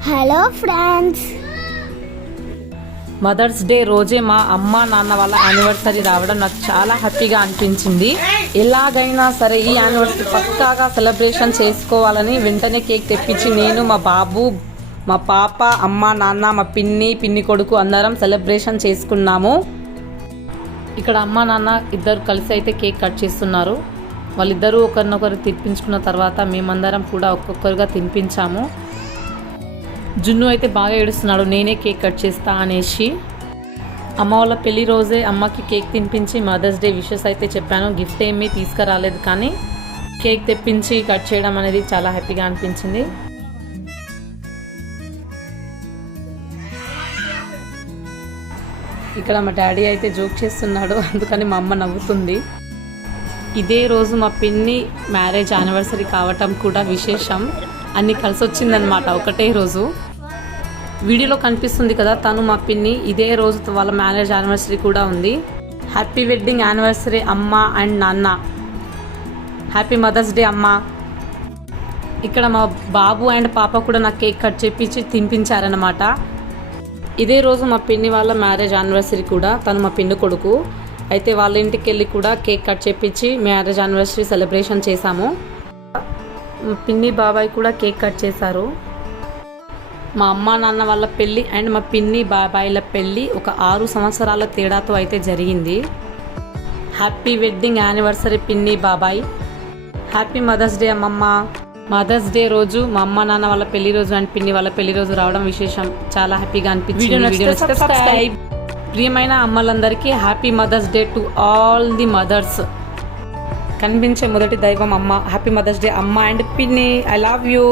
Hello friends, mothers day రోజే మా అమ్మ నాన్న వాళ్ళ యానివర్సరీ రావడం నాకు చాలా హ్యాపీగా అనిపించింది. ఎలాగైనా సరే ఈ యానివర్సరీ పక్కాగా సెలబ్రేషన్ చేసుకోవాలని వెంటనే కేక్ తెప్పించి నేను, మా బాబు, మా పాప, అమ్మ నాన్న, మా పిన్ని కొడుకు అందరం సెలబ్రేషన్ చేసుకున్నాము. ఇక్కడ అమ్మ నాన్న ఇద్దరు కలిసి అయితే కేక్ కట్ చేస్తున్నారు. వాళ్ళిద్దరూ ఒకరినొకరు తినిపించుకున్న తర్వాత మేమందరం కూడా ఒక్కొక్కరుగా తినిపించాము. జున్ను అయితే బాగా ఏడుస్తున్నాడు, నేనే కేక్ కట్ చేస్తా అనేసి. అమ్మ వాళ్ళ పెళ్లి రోజే అమ్మకి కేక్ తినిపించి మదర్స్ డే విషెస్ అయితే చెప్పాను. గిఫ్ట్ ఏమీ తీసుకురాలేదు, కానీ కేక్ తెప్పించి కట్ చేయడం అనేది చాలా హ్యాపీగా అనిపించింది. ఇక్కడ మా డాడీ అయితే జోక్ చేస్తున్నాడు, అందుకని మా అమ్మ నవ్వుతుంది. ఇదే రోజు మా పిన్ని మ్యారేజ్ యానివర్సరీ కావటం కూడా విశేషం. అన్నీ కలిసి వచ్చిందనమాట ఒకటే రోజు. వీడియోలో కనిపిస్తుంది కదా తను మా పిన్ని. ఇదే రోజు వాళ్ళ మ్యారేజ్ యానివర్సరీ కూడా ఉంది. హ్యాపీ వెడ్డింగ్ యానివర్సరీ అమ్మ అండ్ నాన్న. హ్యాపీ మదర్స్ డే అమ్మ. ఇక్కడ మా బాబు అండ్ పాప కూడా నాకు కేక్ కట్ చేపించి తినిపించారనమాట. ఇదే రోజు మా పిన్ని వాళ్ళ మ్యారేజ్ యానివర్సరీ కూడా. తను మా పిన్ని కొడుకు. అయితే వాళ్ళ ఇంటికి వెళ్ళి కూడా కేక్ కట్ చేపించి మ్యారేజ్ యానివర్సరీ సెలబ్రేషన్ చేశాము. మా పిన్ని బాబాయ్ కూడా కేక్ కట్ చేశారు. మా అమ్మ నాన్న వాళ్ళ పెళ్ళి అండ్ మా పిన్ని బాబాయ్ల పెళ్ళి ఒక 6 సంవత్సరాల తేడాతో అయితే జరిగింది. హ్యాపీ వెడ్డింగ్ యానివర్సరీ పిన్ని బాబాయ్. హ్యాపీ మదర్స్ డే అమ్మమ్మ. మదర్స్ డే రోజు మా అమ్మ నాన్న వాళ్ళ పెళ్లి రోజు అండ్ పిన్ని వాళ్ళ పెళ్లి రోజు రావడం విశేషం. చాలా హ్యాపీగా అనిపించింది. ప్రియమైన అమ్మలందరికీ happy mother's day to all the mothers. కనిపించే మొదటి దైవం అమ్మ. హ్యాపీ మదర్స్ డే అమ్మ అండ్ పిన్ని. I love you.